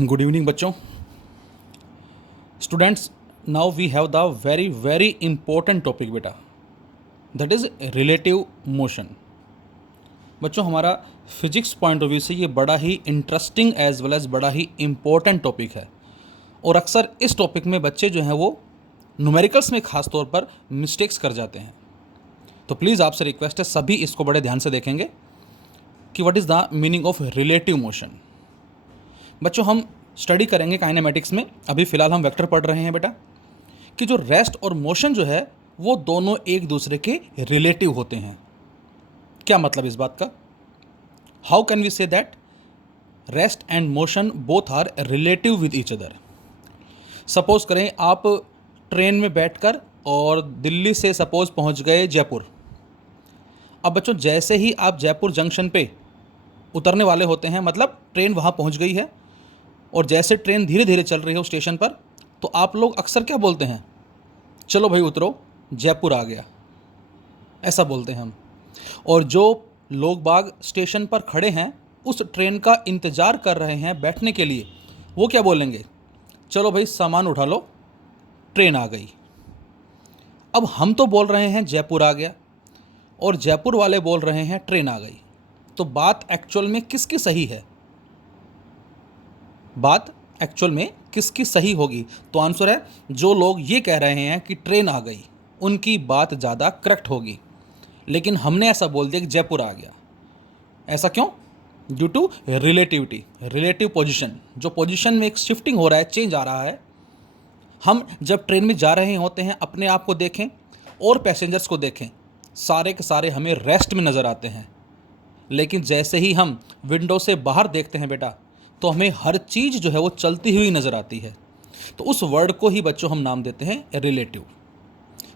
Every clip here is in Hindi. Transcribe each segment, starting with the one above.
गुड इवनिंग बच्चों। Students, now we have the very very important topic बेटा, दैट इज़ रिलेटिव मोशन। बच्चों, हमारा फिजिक्स पॉइंट ऑफ व्यू से ये बड़ा ही इंटरेस्टिंग एज वेल एज बड़ा ही इम्पोर्टेंट टॉपिक है। और अक्सर इस टॉपिक में बच्चे जो हैं वो न्यूमेरिकल्स में ख़ास तौर पर मिस्टेक्स कर जाते हैं। तो प्लीज़ आपसे रिक्वेस्ट है, सभी इसको बड़े ध्यान से देखेंगे कि what is the meaning of relative motion. बच्चों, हम स्टडी करेंगे काइनेमेटिक्स में, अभी फ़िलहाल हम वेक्टर पढ़ रहे हैं बेटा, कि जो रेस्ट और मोशन जो है वो दोनों एक दूसरे के रिलेटिव होते हैं। क्या मतलब इस बात का? How can we say that rest and motion both are relative with each other. Suppose करें आप ट्रेन में बैठकर और दिल्ली से सपोज पहुंच गए जयपुर। अब बच्चों, जैसे ही आप जयपुर जंक्शन पे उतरने वाले होते हैं, मतलब ट्रेन वहाँ पहुँच गई है, और जैसे ट्रेन धीरे धीरे चल रही हो स्टेशन पर, तो आप लोग अक्सर क्या बोलते हैं? चलो भाई उतरो, जयपुर आ गया, ऐसा बोलते हैं हम। और जो लोग बाग स्टेशन पर खड़े हैं, उस ट्रेन का इंतज़ार कर रहे हैं बैठने के लिए, वो क्या बोलेंगे? चलो भाई सामान उठा लो, ट्रेन आ गई। अब हम तो बोल रहे हैं जयपुर आ गया, और जयपुर वाले बोल रहे हैं ट्रेन आ गई। तो बात एक्चुअल में किसकी सही है? बात एक्चुअल में किसकी सही होगी? तो आंसर है, जो लोग ये कह रहे हैं कि ट्रेन आ गई, उनकी बात ज़्यादा करेक्ट होगी। लेकिन हमने ऐसा बोल दिया कि जयपुर आ गया। ऐसा क्यों? Due to relativity, relative position. जो पोजीशन में एक शिफ्टिंग हो रहा है, चेंज आ रहा है। हम जब ट्रेन में जा रहे होते हैं, अपने आप को देखें और पैसेंजर्स को देखें, सारे के सारे हमें रेस्ट में नज़र आते हैं। लेकिन जैसे ही हम विंडो से बाहर देखते हैं बेटा, तो हमें हर चीज़ जो है वो चलती हुई नज़र आती है। तो उस वर्ड को ही बच्चों हम नाम देते हैं relative.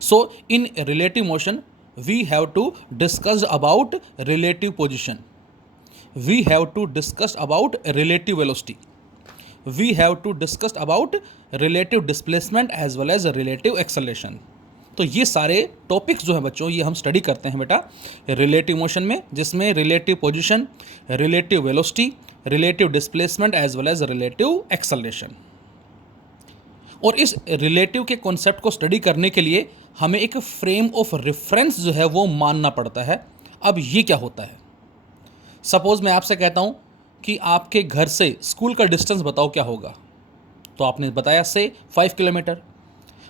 So in relative motion we have to discuss about relative position, we have to discuss about relative velocity, we have to discuss about relative displacement as well as relative acceleration. तो ये सारे टॉपिक्स जो हैं बच्चों, ये हम स्टडी करते हैं बेटा रिलेटिव मोशन में, जिसमें relative position, relative velocity, relative displacement as well as relative acceleration. और इस रिलेटिव के कॉन्सेप्ट को स्टडी करने के लिए हमें एक फ्रेम ऑफ रेफरेंस जो है वो मानना पड़ता है। अब ये क्या होता है? सपोज मैं आपसे कहता हूँ कि आपके घर से स्कूल का डिस्टेंस बताओ क्या होगा, तो आपने बताया से 5 किलोमीटर।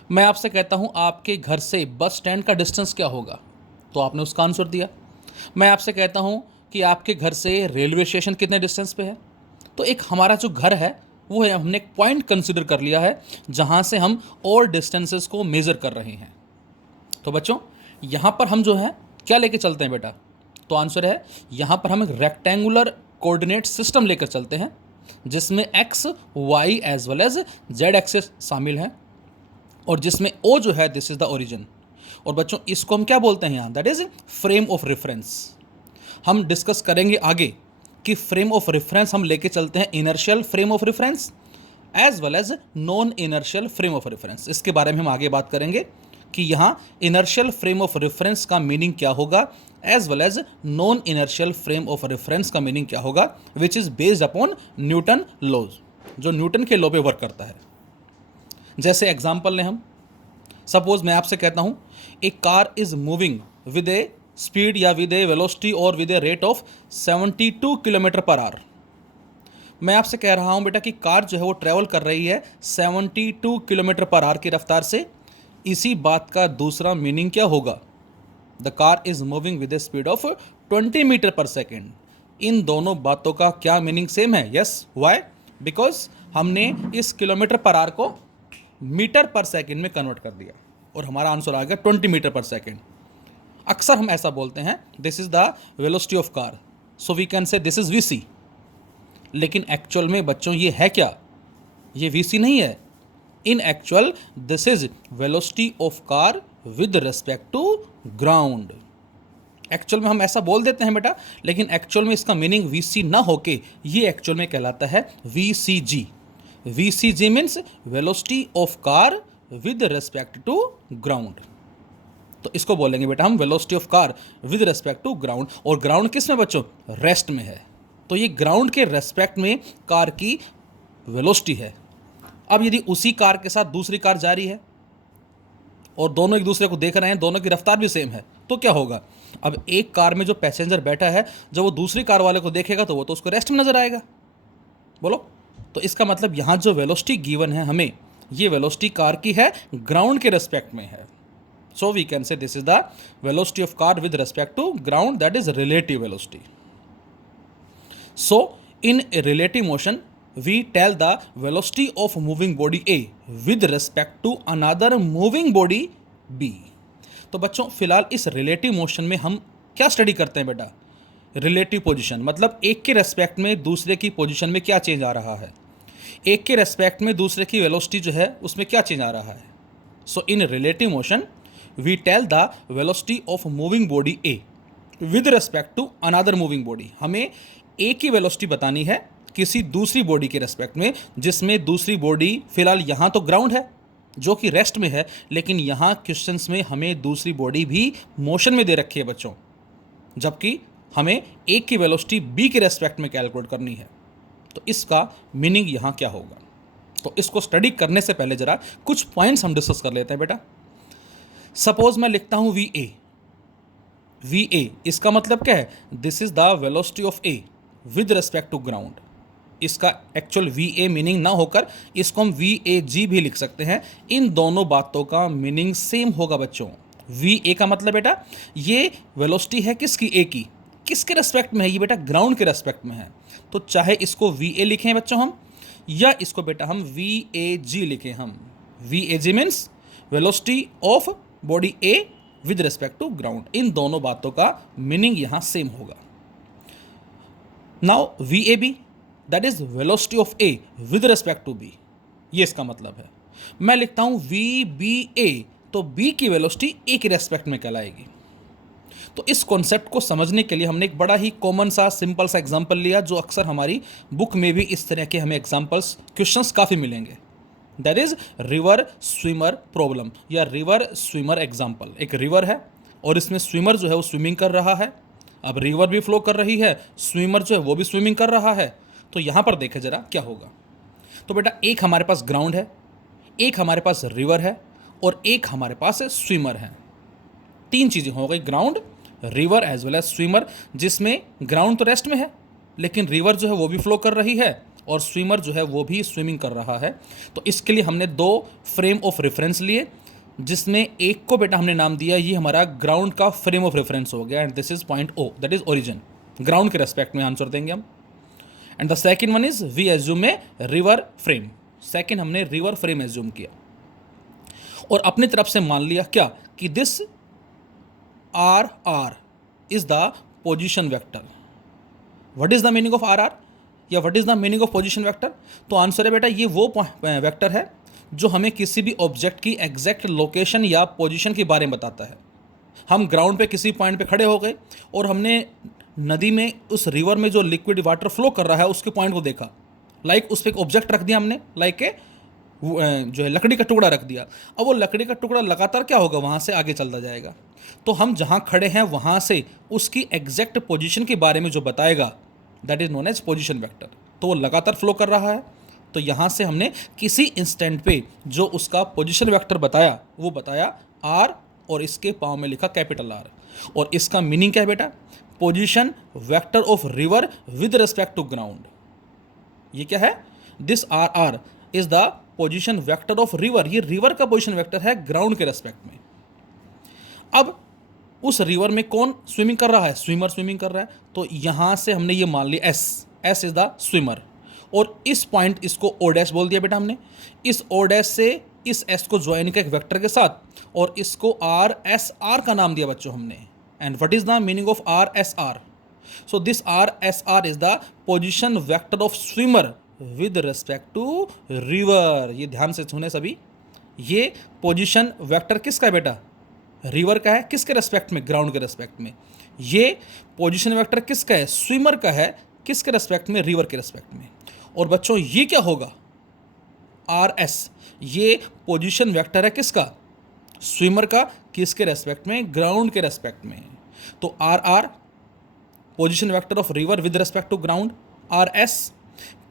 मैं आपसे कहता हूँ आपके घर से बस स्टैंड का डिस्टेंस क्या होगा, तो आपने उसका आंसर दिया। मैं आपसे कहता हूँ कि आपके घर से रेलवे स्टेशन कितने डिस्टेंस पे है, तो एक हमारा जो घर है वो है, हमने एक पॉइंट कंसिडर कर लिया है जहाँ से हम और डिस्टेंसेस को मेज़र कर रहे हैं। तो बच्चों, यहाँ पर हम जो है क्या लेके चलते हैं बेटा? तो आंसर है, यहाँ पर हम एक रेक्टेंगुलर कोऑर्डिनेट सिस्टम लेकर चलते हैं, जिसमें X, Y as well as Z axis शामिल है, और जिसमें ओ जो है दिस इज द ओरिजिन। और बच्चों, इसको हम क्या बोलते हैं यहाँ? That is frame of reference. हम डिस्कस करेंगे आगे कि फ्रेम ऑफ रेफरेंस हम लेके चलते हैं inertial frame of reference as well as non inertial frame of reference. इसके बारे में हम आगे बात करेंगे कि यहाँ इनर्शियल फ्रेम ऑफ रेफरेंस का मीनिंग क्या होगा, as well as non inertial frame of reference का मीनिंग क्या होगा, which is based upon Newton laws, जो न्यूटन के लॉ पे वर्क करता है। जैसे एग्जाम्पल लें हम, सपोज मैं आपसे कहता हूँ a car is moving with a speed या विद ए वेलोसिटी और with a rate of 72 kilometre per hour. मैं आपसे कह रहा हूँ बेटा कि कार जो है वो ट्रैवल कर रही है 72 किलोमीटर पर आवर की रफ्तार से। इसी बात का दूसरा मीनिंग क्या होगा? The car is moving with a speed of 20 metre per second. इन दोनों बातों का क्या मीनिंग सेम है? Yes, why? बिकॉज हमने इस किलोमीटर पर आवर को मीटर पर सेकेंड में कन्वर्ट कर दिया, और हमारा आंसर आ गया 20 मीटर पर सेकेंड। अक्सर हम ऐसा बोलते हैं, this is the velocity of car, so we can say this is VC. लेकिन एक्चुअल में बच्चों ये है क्या? ये वीसी नहीं है। In actual this is velocity of car with respect to ground. Actual में हम ऐसा बोल देते हैं बेटा, लेकिन एक्चुअल में इसका मीनिंग वीसी ना होके ये एक्चुअल में कहलाता है VCG. VCG means velocity of car with respect to ground. तो इसको बोलेंगे बेटा हम velocity of car with respect to ground. और ग्राउंड किस में बच्चों? रेस्ट में है। तो ये ग्राउंड के रेस्पेक्ट में कार की वेलोसिटी है। अब यदि उसी कार के साथ दूसरी कार जा रही है और दोनों एक दूसरे को देख रहे हैं, दोनों की रफ्तार भी सेम है, तो क्या होगा? अब एक कार में जो पैसेंजर बैठा है, जब वो दूसरी कार वाले को देखेगा तो वो तो उसको रेस्ट में नजर आएगा। बोलो। तो इसका मतलब यहाँ जो वेलोसिटी गिवन है हमें, ये वेलोसिटी कार की है, ग्राउंड के रेस्पेक्ट में है। So we can say this is the velocity of car with respect to ground, that is relative velocity. So in relative motion we tell the velocity of moving body A with respect to another moving body B। तो बच्चों फिलहाल इस रिलेटिव मोशन में हम क्या स्टडी करते हैं बेटा? रिलेटिव पोजीशन, मतलब एक के रेस्पेक्ट में दूसरे की पोजीशन में क्या चेंज आ रहा है, एक के रेस्पेक्ट में दूसरे की वेलोसिटी जो है उसमें क्या चेंज आ रहा है। So in relative motion we tell the velocity of moving body A with respect to another moving body. हमें ए की वेलोसिटी बतानी है किसी दूसरी बॉडी के रेस्पेक्ट में, जिसमें दूसरी बॉडी फिलहाल यहाँ तो ग्राउंड है जो कि रेस्ट में है, लेकिन यहाँ क्वेश्चंस में हमें दूसरी बॉडी भी मोशन में दे रखी है बच्चों, जबकि हमें ए की वेलोसिटी बी के रेस्पेक्ट में कैलकुलेट करनी है। तो इसका मीनिंग यहाँ क्या होगा? तो इसको स्टडी करने से पहले जरा कुछ पॉइंट्स हम डिस्कस कर लेते हैं बेटा। सपोज मैं लिखता हूँ वी ए। वी ए इसका मतलब क्या है? This is the velocity of A with respect to ground. इसका एक्चुअल वी ए मीनिंग ना होकर इसको हम वी ए जी भी लिख सकते हैं। इन दोनों बातों का मीनिंग सेम होगा बच्चों। वी ए का मतलब बेटा ये वेलोसिटी है किसकी? ए की। किसके रेस्पेक्ट में है ये बेटा? ग्राउंड के रेस्पेक्ट में है। तो चाहे इसको वी ए लिखें बच्चों हम, या इसको बेटा हम वी ए जी लिखें हम। V A G means velocity of body A with respect to ground. इन दोनों बातों का मीनिंग यहाँ सेम होगा। Now V A B, that is velocity of A with respect to B. ये इसका मतलब है। मैं लिखता हूं वी बी ए, तो बी की वेलोसिटी ए के रेस्पेक्ट में कहलाएगी। तो इस कॉन्सेप्ट को समझने के लिए हमने एक बड़ा ही कॉमन सा सिंपल सा एग्जांपल लिया, जो अक्सर हमारी बुक में भी इस तरह के हमें एग्जांपल्स क्वेश्चंस काफ़ी मिलेंगे। That is river swimmer problem या रिवर स्विमर एग्जाम्पल। एक रिवर है और इसमें स्विमर जो है वो स्विमिंग कर रहा है। अब रिवर भी फ्लो कर रही है, स्विमर जो है वो भी स्विमिंग कर रहा है। तो यहाँ पर देखें जरा क्या होगा। तो बेटा एक हमारे पास ग्राउंड है, एक हमारे पास रिवर है और एक हमारे पास स्विमर है। तीन चीज़ें हो गई, ground, river as well as swimmer, जिसमें ग्राउंड तो रेस्ट में है लेकिन रिवर जो है वो भी फ्लो कर रही है और स्विमर जो है वो भी स्विमिंग कर रहा है। तो इसके लिए हमने दो फ्रेम ऑफ रेफरेंस लिए, जिसमें एक को बेटा हमने नाम दिया, ये हमारा ग्राउंड का फ्रेम ऑफ रेफरेंस हो गया and this is point O, that is origin. Ground के रेस्पेक्ट में आंसर देंगे हम। And the second one is we assume a river frame. Second हमने रिवर फ्रेम एज्यूम किया और अपनी तरफ से मान लिया क्या कि this are are is the position vector. What is the meaning of r r या what is the meaning of position vector? तो आंसर है बेटा ये वो वेक्टर है जो हमें किसी भी ऑब्जेक्ट की एग्जैक्ट लोकेशन या पोजीशन के बारे में बताता है। हम ग्राउंड पे किसी पॉइंट पे खड़े हो गए और हमने नदी में उस रिवर में जो लिक्विड वाटर फ्लो कर रहा है उसके पॉइंट को देखा, लाइक उस पर एक ऑब्जेक्ट रख दिया हमने, लाइक के जो है लकड़ी का टुकड़ा रख दिया। अब वो लकड़ी का टुकड़ा लगातार क्या होगा, वहाँ से आगे चलता जाएगा। तो हम जहाँ खड़े हैं वहाँ से उसकी एग्जैक्ट पोजीशन के बारे में जो बताएगा that is known as position vector. तो वो लगातार फ्लो कर रहा है। तो यहाँ से हमने किसी इंस्टेंट पे जो उसका पोजीशन वेक्टर बताया वो बताया आर और इसके पाँव में लिखा कैपिटल आर। और इसका मीनिंग क्या है बेटा? Position vector of river with respect to ground. ये क्या है? This are are is the position vector of river. ये रिवर का पोजीशन वेक्टर है ग्राउंड के रेस्पेक्ट में। अब उस रिवर में कौन स्विमिंग कर रहा है? स्विमर स्विमिंग कर रहा है। तो यहाँ से हमने ये मान लिया S, S is the swimmer. और इस पॉइंट इसको ओ डैश बोल दिया बेटा हमने। इस ओ डैश से इस एस को ज्वाइन किया एक वेक्टर के साथ और इसको आर एस आर का नाम दिया बच्चों हमने। And what is the meaning of R S R? So this R S R is the position vector of swimmer with respect to river. ये ध्यान से सुने सभी, ये पोजीशन वेक्टर किसका है बेटा? रिवर का है। किसके रेस्पेक्ट में? ग्राउंड के रेस्पेक्ट में। ये पोजीशन वेक्टर किसका है? स्विमर का है। किसके रेस्पेक्ट में? रिवर के रेस्पेक्ट में। और बच्चों ये क्या होगा? आर एस, ये पोजीशन वेक्टर है किसका? स्विमर का। किसके रेस्पेक्ट में? ग्राउंड के रेस्पेक्ट में। तो R R position vector of river with respect to ground, R S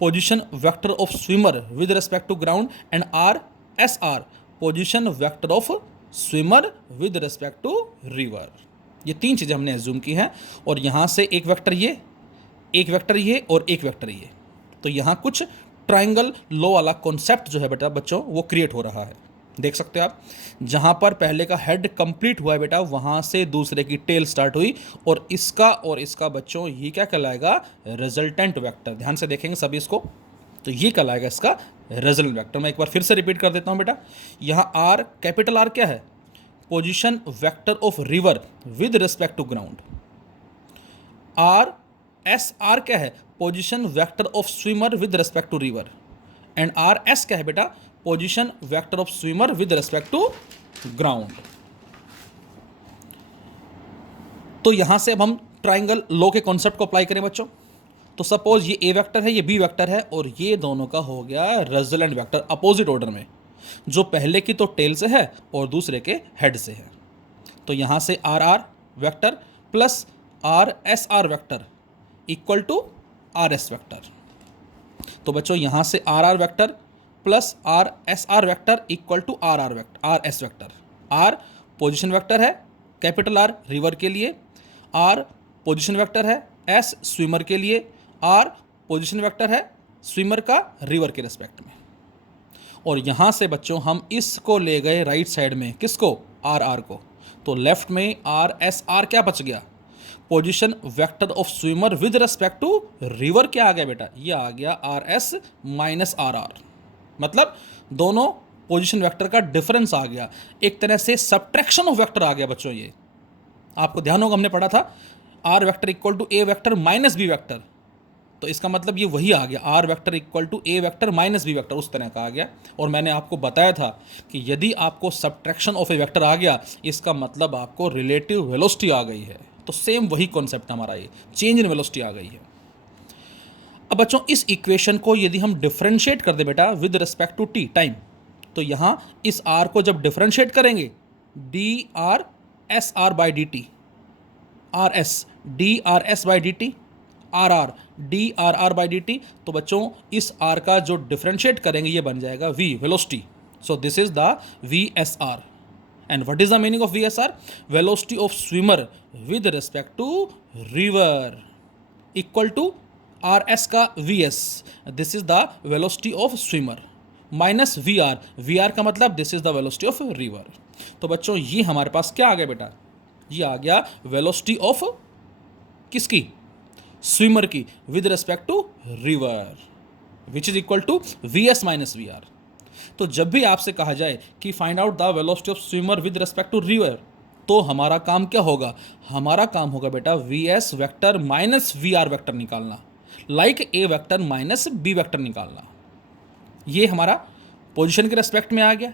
position vector of swimmer with respect to ground, and R S R position vector of swimmer with respect to river. ये तीन चीज़ें हमने एज्यूम की हैं, और यहाँ से एक वेक्टर ये, एक वेक्टर ये, और एक वेक्टर ये। तो यहाँ कुछ ट्राइंगल लॉ वाला कॉन्सेप्ट जो है बेटा बच्चों वो क्रिएट हो रहा है। देख सकते हो आप, जहाँ पर पहले का हेड कंप्लीट हुआ है बेटा, वहाँ से दूसरे की टेल स्टार्ट हुई, और इसका बच्चों ये क्या कहलाएगा, रिजल्टेंट वेक्टर। ध्यान से देखेंगे सभी इसको, तो ये कहलाएगा इसका रिजल्टेंट वेक्टर। मैं एक बार फिर से रिपीट कर देता हूँ बेटा, यहाँ आर, कैपिटल आर क्या है, position vector of river with respect to ground. R S R क्या है, position vector of swimmer with respect to river, and R S क्या है बेटा, position vector of swimmer with respect to ground. तो यहां से अब हम ट्राइंगल लॉ के कॉन्सेप्ट को अप्लाई करें बच्चों। तो सपोज ये ए वेक्टर है, ये बी वेक्टर है, और ये दोनों का हो गया रिजल्टेंट वेक्टर अपोजिट ऑर्डर में, जो पहले की तो टेल से है और दूसरे के हेड से है। तो यहां से R R vector plus R S R vector equal to R S vector. तो बच्चों यहां से R R vector plus R S R vector equal to R R vector, R S vector. R position vector है, कैपिटल आर रिवर के लिए, आर पोजिशन वेक्टर है, एस स्विमर के लिए, आर पोजिशन वेक्टर है स्विमर का रिवर के रिस्पेक्ट में। और यहाँ से बच्चों हम इसको ले गए राइट साइड में, किसको, आर आर को। तो लेफ्ट में आर एस आर क्या बच गया, position vector of swimmer with respect to river क्या आ गया बेटा, ये आ गया R S minus R R. मतलब दोनों पोजीशन वेक्टर का डिफरेंस आ गया, एक तरह से सब्ट्रैक्शन ऑफ वेक्टर आ गया बच्चों। ये आपको ध्यान होगा, हमने पढ़ा था R vector equal to A vector minus B vector, तो इसका मतलब ये वही आ गया, R vector equal to A vector minus B vector, उस तरह का आ गया। और मैंने आपको बताया था कि यदि आपको सब्ट्रैक्शन ऑफ ए वेक्टर आ गया, इसका मतलब आपको रिलेटिव वेलोसिटी आ गई है। तो सेम वही कॉन्सेप्ट हमारा, ये चेंज इन वेलोसिटी आ गई है। अब बच्चों इस इक्वेशन को यदि हम डिफरेंशिएट कर दे बेटा with respect to T time, तो यहाँ इस आर को जब डिफरेंशिएट करेंगे, D R S R by D T, R S D R S by D T, R R D R R by D T, तो बच्चों इस आर का जो डिफरेंशिएट करेंगे ये बन जाएगा V, velocity. So this is the V S R. And what is the meaning of VSR? Velocity of swimmer with respect to river equal to RS का VS. This is the velocity of swimmer minus VR. VR का मतलब this is the velocity of river. तो बच्चों ये हमारे पास क्या आ गया बेटा, ये आ गया velocity of किसकी, swimmer की with respect to river, which is equal to VS minus VR. तो जब भी आपसे कहा जाए कि find out the velocity of swimmer with respect to river, तो हमारा काम क्या होगा, हमारा काम होगा बेटा V S vector minus V R vector निकालना, like A vector minus B vector निकालना। ये हमारा पोजीशन के रेस्पेक्ट में आ गया,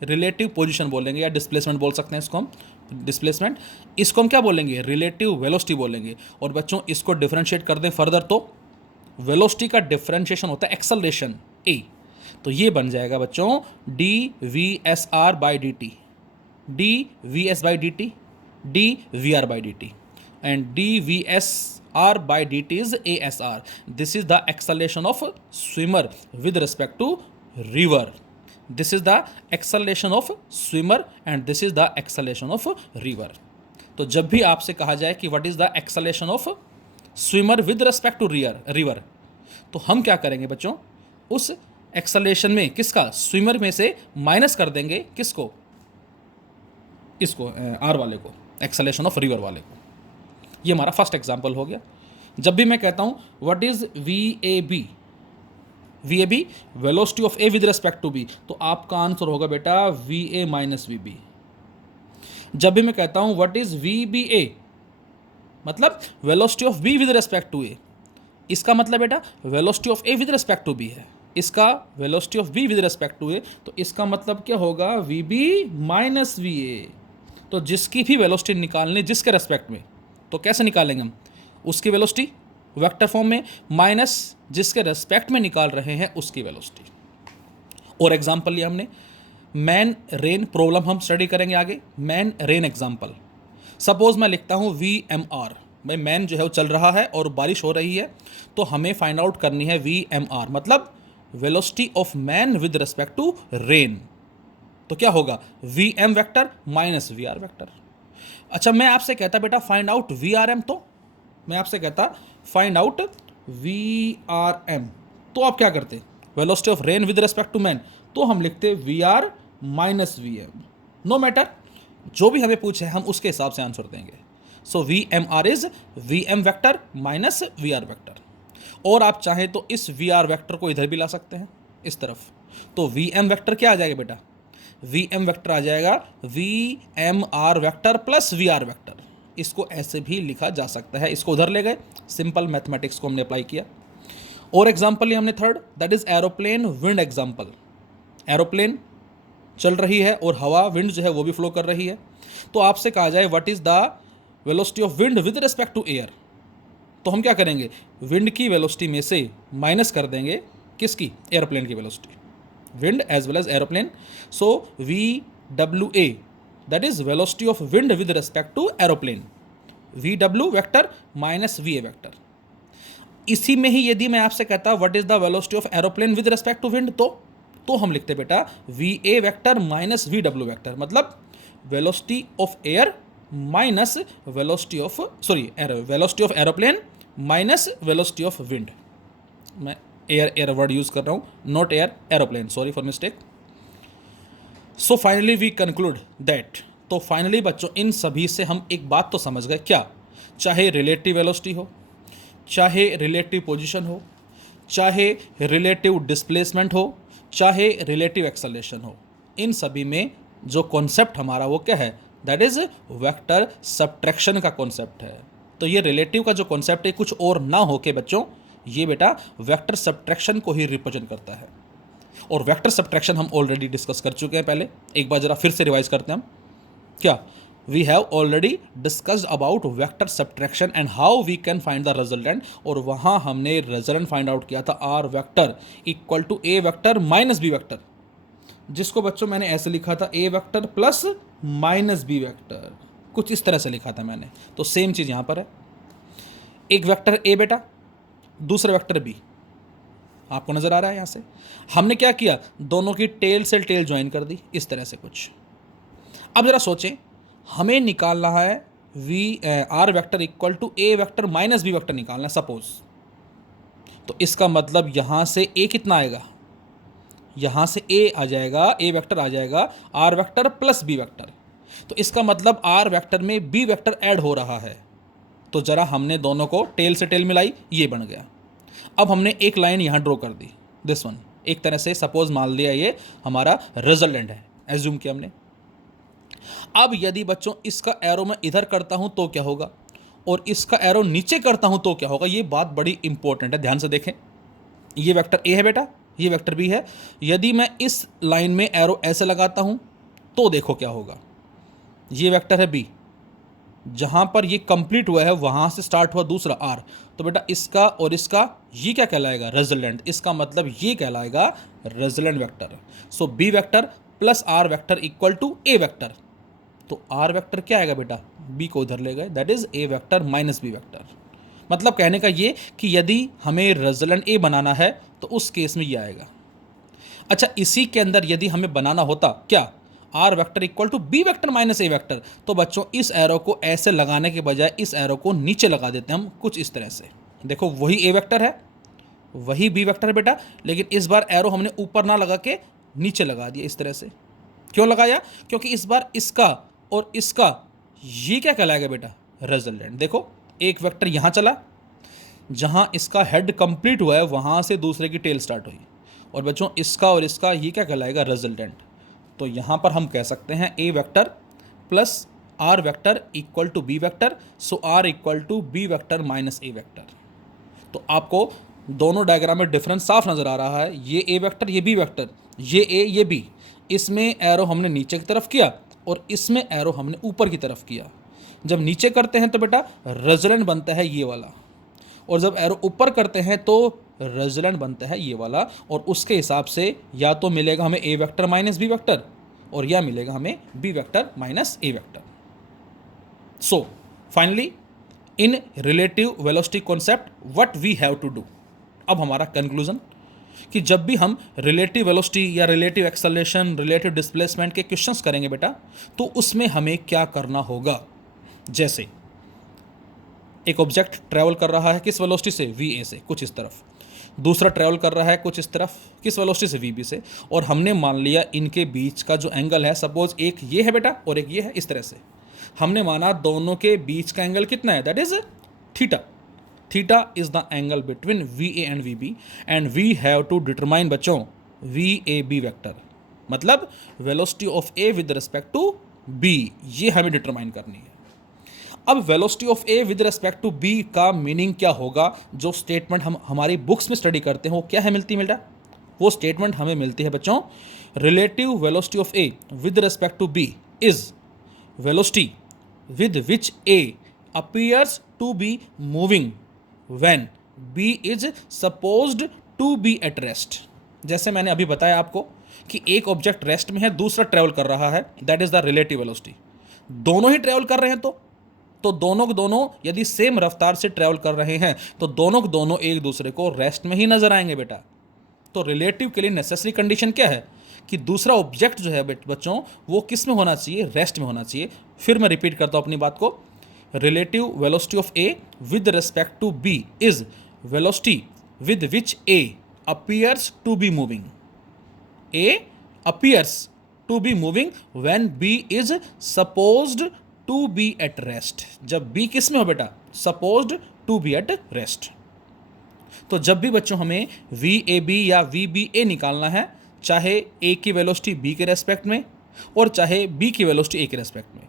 रिलेटिव पोजीशन बोलेंगे या डिस्प्लेसमेंट बोल सकते हैं इसको हम, डिस्प्लेसमेंट। इसको हम क्या बोलेंगे, रिलेटिव वेलोसिटी बोलेंगे। और बच्चों इसको डिफरेंशिएट कर दें फर्दर, तो वेलोसिटी का डिफरेंशिएशन होता है एक्सेलरेशन ए, तो ये बन जाएगा बच्चों D V S R by D T, D V S by D T, D V R by D T, and D V S R by D T is A S R. This is the acceleration of swimmer with respect to river, this is the acceleration of swimmer and this is the acceleration of river. तो जब भी आपसे कहा जाए कि what is the acceleration of swimmer with respect to river, तो हम क्या करेंगे बच्चों, उस एक्सेलरेशन में किसका, स्विमर में से माइनस कर देंगे किसको, इसको आर वाले को, एक्सेलरेशन ऑफ रिवर वाले को। ये हमारा फर्स्ट एग्जांपल हो गया। जब भी मैं कहता हूं what is V A B, V A B velocity of A with respect to B, तो आपका आंसर होगा बेटा V A minus V B. जब भी मैं कहता हूं what is V B A, मतलब velocity of B with respect to A, इसका मतलब बेटा velocity of A with respect to B है, इसका velocity of B with respect to A, तो इसका मतलब क्या होगा V B minus V A. तो जिसकी भी वेलोसिटी निकालनी जिसके रेस्पेक्ट में, तो कैसे निकालेंगे हम, उसकी वेलोसिटी वेक्टर फॉर्म में माइनस जिसके रेस्पेक्ट में निकाल रहे हैं उसकी वेलोसिटी। और एग्जांपल लिया हमने मैन रेन प्रॉब्लम, हम स्टडी करेंगे आगे मैन रेन एग्जांपल। सपोज मैं लिखता हूं वी एम आर, भाई मैन जो है वो चल रहा है और बारिश हो रही है, तो हमें फाइंड आउट करनी है VMR, मतलब velocity of man with respect to rain. तो क्या होगा, VM vector minus VR vector. अच्छा, मैं आपसे कहता बेटा फाइंड आउट VRM, तो मैं आपसे कहता फाइंड आउट VRM, तो आप क्या करते, velocity of rain with respect to man, तो हम लिखते VR minus VM। No matter, जो भी हमें पूछे हम उसके हिसाब से आंसर देंगे। सो VMR is VM vector minus VR vector. और आप चाहें तो इस VR वेक्टर को इधर भी ला सकते हैं, इस तरफ। तो VM वेक्टर क्या आ जाएगा बेटा, VM वेक्टर आ जाएगा VMR vector plus VR vector. इसको ऐसे भी लिखा जा सकता है, इसको उधर ले गए, सिंपल मैथमेटिक्स को हमने अप्लाई किया। और एग्जाम्पल लिया हमने third, that is aeroplane wind example. Aeroplane चल रही है और हवा, विंड जो है वो भी फ्लो कर रही है। तो आपसे कहा जाए what is the velocity of wind with respect to air, तो हम क्या करेंगे, विंड की वेलोसिटी में से माइनस कर देंगे किसकी, एरोप्लेन की velocity, wind as well as aeroplane. So VWA that is velocity of wind with respect to aeroplane, VW vector minus VA vector. इसी में ही यदि मैं आपसे कहता what is the velocity of aeroplane with respect to wind, तो हम लिखते बेटा VA vector minus VW vector, मतलब velocity of air minus velocity of velocity of aeroplane minus velocity of wind. मैं एयर वर्ड यूज कर रहा हूं, not air, aeroplane, sorry for mistake. So finally we conclude that, तो फाइनली बच्चों इन सभी से हम एक बात तो समझ गए, क्या, चाहे रिलेटिव वेलोसिटी हो, चाहे रिलेटिव पोजीशन हो, चाहे रिलेटिव डिस्प्लेसमेंट हो, चाहे रिलेटिव एक्सेलरेशन हो, इन सभी में जो कॉन्सेप्ट हमारा वो क्या है, दैट इज वेक्टर सब्ट्रैक्शन का कॉन्सेप्ट है। तो ये रिलेटिव का जो कॉन्सेप्ट है कुछ और ना हो के बच्चों, ये बेटा वेक्टर सब्ट्रैक्शन को ही रिप्रेजेंट करता है। और वेक्टर सब्ट्रैक्शन हम ऑलरेडी डिस्कस कर चुके हैं पहले, एक बार जरा फिर से रिवाइज करते हैं हम, क्या, we have already discussed about vector subtraction and how we can find the resultant. और वहाँ हमने रिजल्टेंट फाइंड आउट किया था R vector equal to A vector minus B vector, जिसको बच्चों मैंने ऐसे लिखा था A vector plus minus B vector, कुछ इस तरह से लिखा था मैंने। तो सेम चीज़ यहाँ पर है, एक वेक्टर A बेटा, दूसरा वेक्टर B, आपको नज़र आ रहा है यहाँ से। हमने क्या किया, दोनों की टेल से टेल ज्वाइन कर दी, इस तरह से कुछ। अब जरा सोचें, हमें निकालना है R vector equal to A vector minus B vector निकालना है सपोज, तो इसका मतलब यहाँ से A कितना आएगा, यहाँ से A आ जाएगा, A वेक्टर आ जाएगा R vector plus B vector. तो इसका मतलब R वेक्टर में B वेक्टर ऐड हो रहा है। तो जरा हमने दोनों को टेल से टेल मिलाई, ये बन गया। अब हमने एक लाइन यहाँ ड्रॉ कर दी, दिस वन, एक तरह से सपोज मान लिया ये हमारा रिजल्टेंट है, एज्यूम किया हमने। अब यदि बच्चों इसका एरो मैं इधर करता हूं तो क्या होगा, और इसका एरो नीचे करता हूं तो क्या होगा, ये बात बड़ी इंपॉर्टेंट है, ध्यान से देखें। ये वेक्टर A है बेटा, ये वेक्टर B है। यदि मैं इस लाइन में एरो ऐसे लगाता हूं तो देखो क्या होगा, ये वेक्टर है B, जहां पर ये कंप्लीट हुआ है वहां से स्टार्ट हुआ दूसरा R, तो बेटा इसका और इसका ये क्या कहलाएगा, रिजल्टेंट। इसका मतलब ये कहलाएगा resultant vector. So B vector plus R vector equal to A vector. तो R वेक्टर क्या आएगा बेटा, B को उधर ले गए, that is A vector minus B vector. मतलब कहने का ये कि यदि हमें रिजल्टेंट A बनाना है तो उस केस में ये आएगा। अच्छा, इसी के अंदर यदि हमें बनाना होता क्या, R vector equal to B vector minus A vector, तो बच्चों इस एरो को ऐसे लगाने के बजाय इस एरो को नीचे लगा देते हैं हम, कुछ इस तरह से। देखो वही A वेक्टर है, वही B वेक्टर है बेटा, लेकिन इस बार एरो हमने ऊपर ना लगा के नीचे लगा दिया इस तरह से। क्यों लगाया, क्योंकि इस बार इसका और इसका ये क्या कहलाएगा बेटा, रिजल्टेंट। देखो एक वेक्टर यहाँ चला, जहाँ इसका हेड कंप्लीट हुआ है वहाँ से दूसरे की टेल स्टार्ट हुई, और बच्चों इसका और इसका ये क्या कहलाएगा, रिजल्टेंट। तो यहाँ पर हम कह सकते हैं A vector plus R vector equal to B vector, so R equal to B vector minus A vector. तो आपको दोनों डायग्राम में डिफरेंस साफ नज़र आ रहा है, ये A वेक्टर, ये B वेक्टर, ये A, ये B। इसमें एरो हमने नीचे की तरफ किया और इसमें एरो हमने ऊपर की तरफ किया। जब नीचे करते हैं तो बेटा रिजल्टेंट बनता है ये वाला, और जब एरो ऊपर करते हैं तो रिजल्टेंट बनता है ये वाला। और उसके हिसाब से या तो मिलेगा हमें A vector minus B vector, और या मिलेगा हमें B vector minus A vector. So finally in relative velocity concept what we have to do. अब हमारा कंक्लूजन कि जब भी हम रिलेटिव वेलोसिटी या रिलेटिव एक्सेलरेशन, रिलेटिव डिस्प्लेसमेंट के क्वेश्चंस करेंगे बेटा, तो उसमें हमें क्या करना होगा। जैसे एक ऑब्जेक्ट ट्रैवल कर रहा है किस वेलोसिटी से, va से, कुछ इस तरफ, दूसरा ट्रैवल कर रहा है कुछ इस तरफ, किस वेलोसिटी से, vb से, और हमने मान लिया इनके बीच का जो एंगल है, सपोज एक ये है बेटा और एक ये है, इस तरह से हमने माना दोनों के बीच का एंगल कितना है, that is theta. Theta is the angle between va and vb and we have to determine बच्चों vab वेक्टर, मतलब velocity of a with respect to b, ये हमें डिटरमाइन करनी है। अब velocity of a with respect to b का मीनिंग क्या होगा, जो स्टेटमेंट हम हमारी बुक्स में स्टडी करते हैं वो क्या है, मिल रहा, वो स्टेटमेंट हमें मिलती है बच्चों, relative velocity of a with respect to b is velocity with which A appears to be moving when B is supposed to be at rest। जैसे मैंने अभी बताया आपको कि एक ऑब्जेक्ट रेस्ट में है, दूसरा ट्रेवल कर रहा है, that is the relative velocity. दोनों ही ट्रेवल कर रहे हैं तो दोनों के दोनों यदि सेम रफ्तार से ट्रेवल कर रहे हैं तो दोनों के दोनों एक दूसरे को रेस्ट में ही नजर आएंगे बेटा। तो रिलेटिव के लिए नेसेसरी कंडीशन क्या है कि दूसरा ऑब्जेक्ट जो है बच्चों वो किस में होना चाहिए, रेस्ट में होना चाहिए। फिर मैं रिपीट करता हूं अपनी बात को, relative velocity of A with respect to B is velocity with which A appears to be moving. A appears to be moving when B is supposed to be at rest. जब बी किस में हो बेटा, supposed to be at rest. तो जब भी बच्चों हमें VAB या VBA निकालना है, चाहे A की वेलोसिटी B के रेस्पेक्ट में और चाहे B की वेलोसिटी A के रेस्पेक्ट में,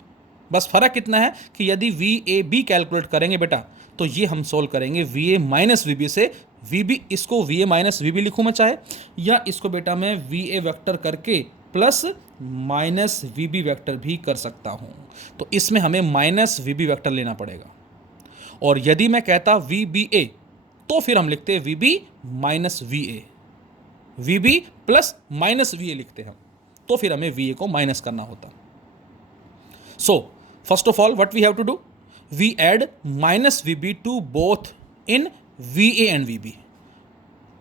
बस फर्क इतना है कि यदि VAB कैलकुलेट करेंगे बेटा तो ये हम सोल्व करेंगे VA माइनस VB से। VB, इसको VA माइनस VB लिखूँ मैं चाहे, या इसको बेटा मैं VA वेक्टर करके प्लस माइनस VB वेक्टर भी कर सकता हूँ। तो इसमें हमें माइनस VB वेक्टर लेना पड़ेगा। और यदि मैं कहता VBA तो फिर हम लिखते हैं VB minus VA, VB plus minus VA लिखते हैं, तो फिर हमें VA को माइनस करना होता। So first of all what we have to do, we add minus VB to both in VA and VB।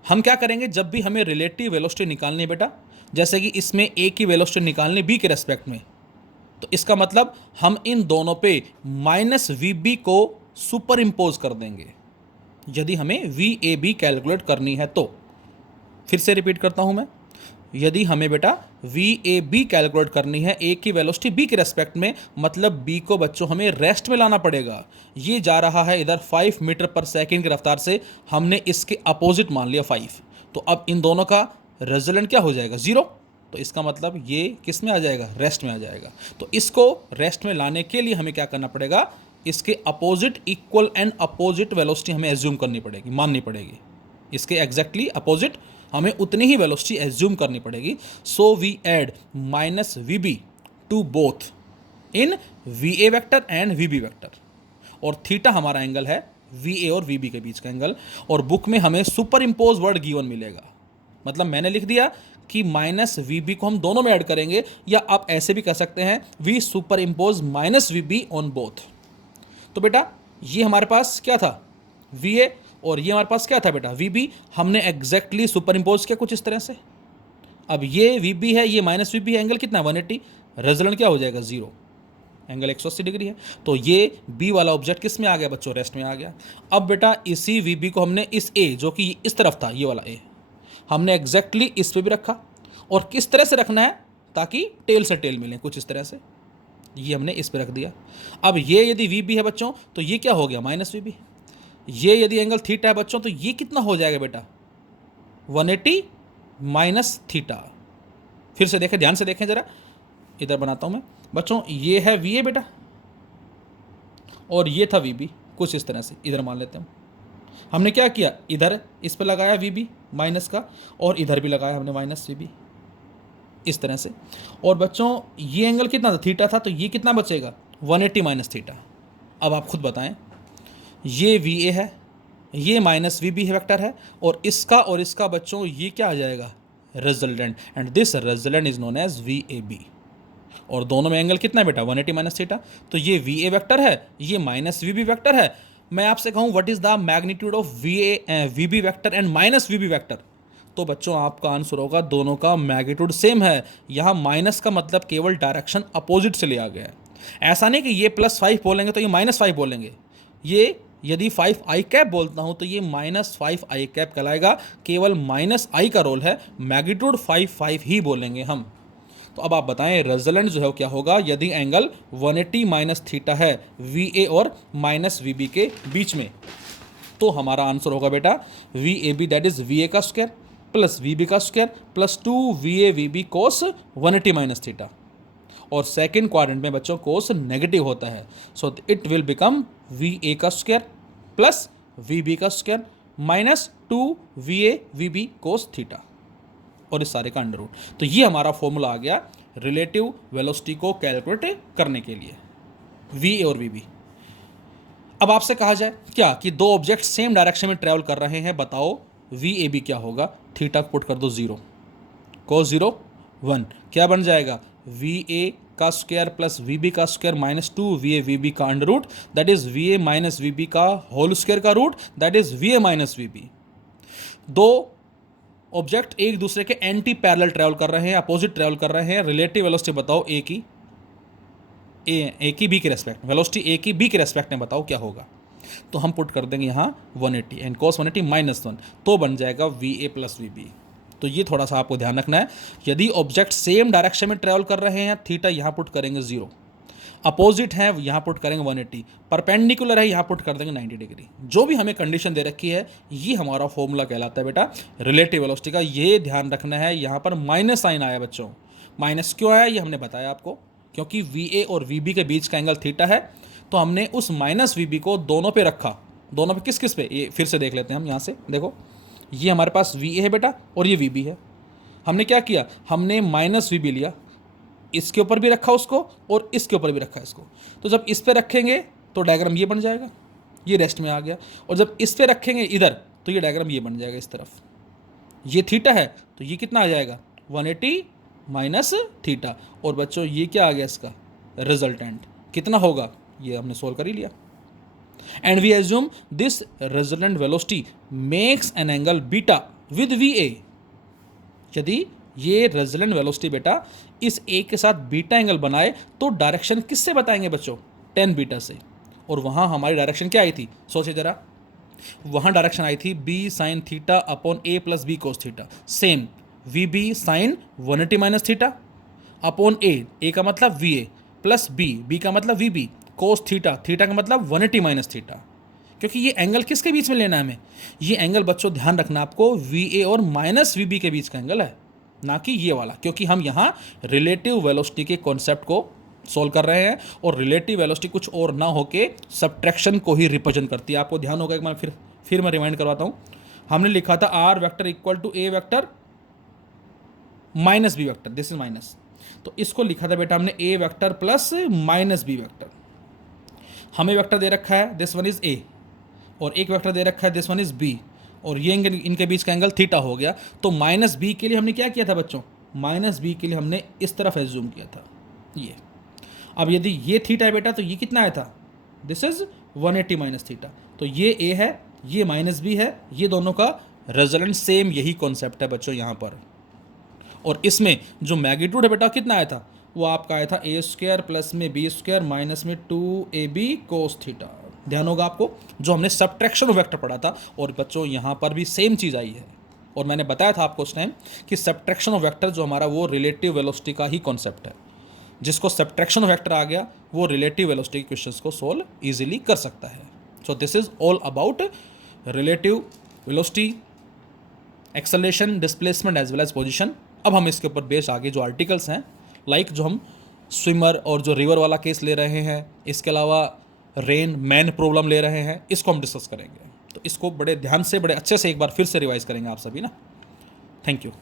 हम क्या करेंगे, जब भी हमें रिलेटिव वेलोसिटी निकालनी है बेटा, जैसे कि इसमें A की वेलोसिटी निकालनी B के रेस्पेक्ट में, तो इसका मतलब हम इन दोनों पे माइनस VB को सुपर इम्पोज कर देंगे यदि हमें VAB कैलकुलेट करनी है तो। फिर से रिपीट करता हूं मैं, यदि हमें बेटा VAB कैलकुलेट करनी है A की वेलोसिटी B के रेस्पेक्ट में, मतलब B को बच्चों हमें रेस्ट में लाना पड़ेगा। ये जा रहा है इधर 5 मीटर पर सेकेंड की रफ्तार से, हमने इसके अपोजिट मान लिया 5, तो अब इन दोनों का रिजल्टेंट क्या हो जाएगा, 0। तो इसका मतलब ये किस में आ जाएगा, रेस्ट में आ जाएगा। तो इसको रेस्ट में लाने के लिए हमें क्या करना पड़ेगा, इसके opposite equal and opposite velocity हमें एज्यूम करनी पड़ेगी, माननी पड़ेगी। इसके एग्जैक्टली अपोजिट हमें उतनी ही वेलोसिटी एज्यूम करनी पड़ेगी। So we add minus VB to both in VA vector and VB vector, और थीटा हमारा एंगल है VA और VB के बीच का एंगल। और बुक में हमें सुपर इम्पोज वर्ड गिवन मिलेगा, मतलब मैंने लिख दिया कि माइनस VB को हम दोनों में ऐड करेंगे, या आप ऐसे भी कह सकते हैं we superimpose minus VB on both. तो बेटा ये हमारे पास क्या था, VA, और ये हमारे पास क्या था बेटा, VB। हमने एग्जैक्टली सुपर इम्पोज किया कुछ इस तरह से। अब ये VB है, ये माइनस VB है, एंगल कितना है 180, रिजल्ट क्या हो जाएगा 0, एंगल 180 डिग्री है। तो ये B वाला ऑब्जेक्ट किस में आ गया बच्चों, रेस्ट में आ गया। अब बेटा इसी VB को हमने इस A, जो कि इस तरफ था, ये वाला A, हमने एग्जैक्टली इस पे भी रखा। और किस तरह से रखना है, ताकि टेल से टेल मिले, कुछ इस तरह से, ये हमने इस पे रख दिया। अब ये यदि VB है बच्चों तो ये क्या हो गया, माइनस VB। ये यदि एंगल थीटा है बच्चों तो ये कितना हो जाएगा बेटा, 180 माइनस थीटा। फिर से देखें, ध्यान से देखें जरा, इधर बनाता हूं मैं बच्चों, ये है VA बेटा और ये था VB, कुछ इस तरह से इधर मान लेते हैं। हमने क्या किया, इधर इस पर लगाया VB माइनस का, और इधर भी लगाया हमने माइनस VB, इस तरह से। और बच्चों ये एंगल कितना था, थीटा था, तो ये कितना बचेगा, 180 माइनस थीटा। अब आप खुद बताएं, ये VA है, ये माइनस VB है वेक्टर है, और इसका बच्चों ये क्या आ जाएगा, resultant, and this resultant is known as VAB। और दोनों में एंगल कितना है बेटा, 180 माइनस थीटा। तो ये VA वेक्टर है, ये माइनस VB वेक्टर है, मैं आपसे कहूँ what is the magnitude of V B vector and minus V B vector, तो बच्चों आपका आंसर होगा दोनों का मैग्नीट्यूड सेम है। यहाँ माइनस का मतलब केवल डायरेक्शन अपोजिट से लिया गया है। ऐसा नहीं कि ये +5 बोलेंगे तो ये -5 बोलेंगे। ये यदि 5 आई कैप बोलता हूँ तो ये -5 आई कैप कहलाएगा, केवल -i का रोल है, मैग्नीट्यूड 5 ही बोलेंगे हम। तो अब आप बताएं रिजल्टेंट जो है क्या होगा यदि एंगल 180 माइनस थीटा है VA और -VB के बीच में, तो हमारा आंसर होगा बेटा VAB दैट इज VA का स्क्वायर प्लस VB का स्क्वायर प्लस 2VAVB कोस 180 माइनस थीटा। और सेकेंड क्वाड्रेंट में बच्चों कोस नेगेटिव होता है, so it will become VA का स्क्वायर प्लस VB का square minus 2VAVB cos theta और इस सारे का अंडर रूट। तो ये हमारा फॉर्मूला आ गया रिलेटिव वेलोसिटी को कैलकुलेट करने के लिए, VA और VB। अब आपसे कहा जाए क्या कि दो ऑब्जेक्ट सेम डायरेक्शन में ट्रेवल कर रहे हैं, बताओ VAB क्या होगा। थीटा पुट कर दो 0, cos 0 1, क्या बन जाएगा VA का स्क्वायर प्लस VB का स्क्वायर माइनस 2VAVB का under root that is VA minus VB का होल स्क्वायर का root that is VA minus VB। दो ऑब्जेक्ट एक दूसरे के एंटी पैरेलल ट्रेवल कर रहे हैं, अपोजिट ट्रेवल कर रहे हैं, रिलेटिव वेलोसिटी बताओ A की B के रेस्पेक्ट, वेलोसिटी A की B के रेस्पेक्ट में बताओ क्या होगा। तो हम पुट कर देंगे यहाँ 180 एंड cos 180 -1, तो बन जाएगा VA प्लस VB। तो ये थोड़ा सा आपको ध्यान रखना है, यदि ऑब्जेक्ट सेम डायरेक्शन में ट्रेवल कर रहे हैं थीटा यहाँ पुट करेंगे 0, अपोजिट है यहाँ पुट करेंगे 180, परपेंडिकुलर है यहाँ पुट कर देंगे 90 डिग्री। जो भी हमें कंडीशन दे रखी है ये हमारा फॉर्मूला कहलाता है बेटा रिलेटिव वेलोसिटी का। ये ध्यान रखना है, यहाँ पर माइनस साइन आया बच्चों, माइनस क्यों आया ये हमने बताया आपको, क्योंकि VA और VB के बीच का एंगल थीटा है, तो हमने उस -VB को दोनों पे रखा। दोनों पे किस किस पे, ये फिर से देख लेते हैं हम। यहाँ से देखो ये हमारे पास VA है बेटा और ये VB है। हमने क्या किया, हमने -VB लिया, इसके ऊपर भी रखा उसको और इसके ऊपर भी रखा इसको। तो जब इस पे रखेंगे तो डायग्राम ये बन जाएगा, ये रेस्ट में आ गया, और जब इस पे रखेंगे इधर तो ये डायग्राम ये बन जाएगा इस तरफ। ये थीटा है तो ये कितना आ जाएगा 180 माइनस थीटा, और बच्चों ये क्या आ गया इसका रिजल्टेंट कितना होगा, ये हमने सोल्व कर ही लिया। And we assume this resultant velocity makes an angle beta with VA। यदि ये रिजल्टेंट वेलोसिटी बेटा इस A के साथ बीटा एंगल बनाए तो डायरेक्शन किससे बताएंगे बच्चों, tan बीटा से। और वहाँ हमारी डायरेक्शन क्या आई थी, सोचिए जरा, वहाँ डायरेक्शन आई थी B sine theta upon A plus B cos theta. Same VB sine 180 minus theta upon A का मतलब VA प्लस B का मतलब VB कोस थीटा का मतलब 180 माइनस थीटा। क्योंकि ये एंगल किसके बीच में लेना है हमें, ये एंगल बच्चों ध्यान रखना आपको VA और -VB के बीच का एंगल है, ना कि ये वाला, क्योंकि हम यहाँ रिलेटिव वेलोसिटी के कॉन्सेप्ट को सोल्व कर रहे हैं और रिलेटिव वेलोसिटी कुछ और ना होके सब्ट्रैक्शन को ही रिप्रेजेंट करती है। आपको ध्यान होगा, एक बार फिर मैं रिमाइंड करवाता हूँ। हमने लिखा था R vector equal to A vector minus B vector, this is minus, तो इसको लिखा था बेटा हमने A vector plus -B vector. हमें वेक्टर दे रखा है दिस वन इज A और एक वेक्टर दे रखा है दिस वन इज B, और ये इनके बीच का एंगल थीटा हो गया। तो -B के लिए हमने क्या किया था बच्चों, -B के लिए हमने इस तरफ एज्यूम किया था ये। अब यदि ये थीटा है बेटा तो ये कितना आया था, दिस इज 180 माइनस थीटा, तो ये A है ये -B है, ये दोनों का रिजल्टेंट सेम यही कॉन्सेप्ट है बच्चों यहाँ पर। और इसमें जो मैग्नीट्यूड है बेटा कितना आया था, वो आपका आया था A² प्लस में B² माइनस में 2AB कोस थीटा। ध्यान होगा आपको जो हमने सब्ट्रैक्शन ऑफ वेक्टर पढ़ा था, और बच्चों यहाँ पर भी सेम चीज़ आई है। और मैंने बताया था आपको उस टाइम कि सब्ट्रैक्शन ऑफ वेक्टर जो हमारा वो रिलेटिव वेलोसिटी का ही कॉन्सेप्ट है। जिसको सब्ट्रैक्शन ऑफ वेक्टर आ गया वो रिलेटिव वेलोसिटी के क्वेश्चंस को सोल्व इजीली कर सकता है। So this is all about relative velocity, acceleration, displacement as well as position. अब हम इसके ऊपर बेस आगे जो आर्टिकल्स हैं, लाइक जो हम स्विमर और जो रिवर वाला केस ले रहे हैं, इसके अलावा रेन मैन प्रॉब्लम ले रहे हैं, इसको हम डिस्कस करेंगे। तो इसको बड़े ध्यान से बड़े अच्छे से एक बार फिर से रिवाइज करेंगे आप सभी ना। Thank you.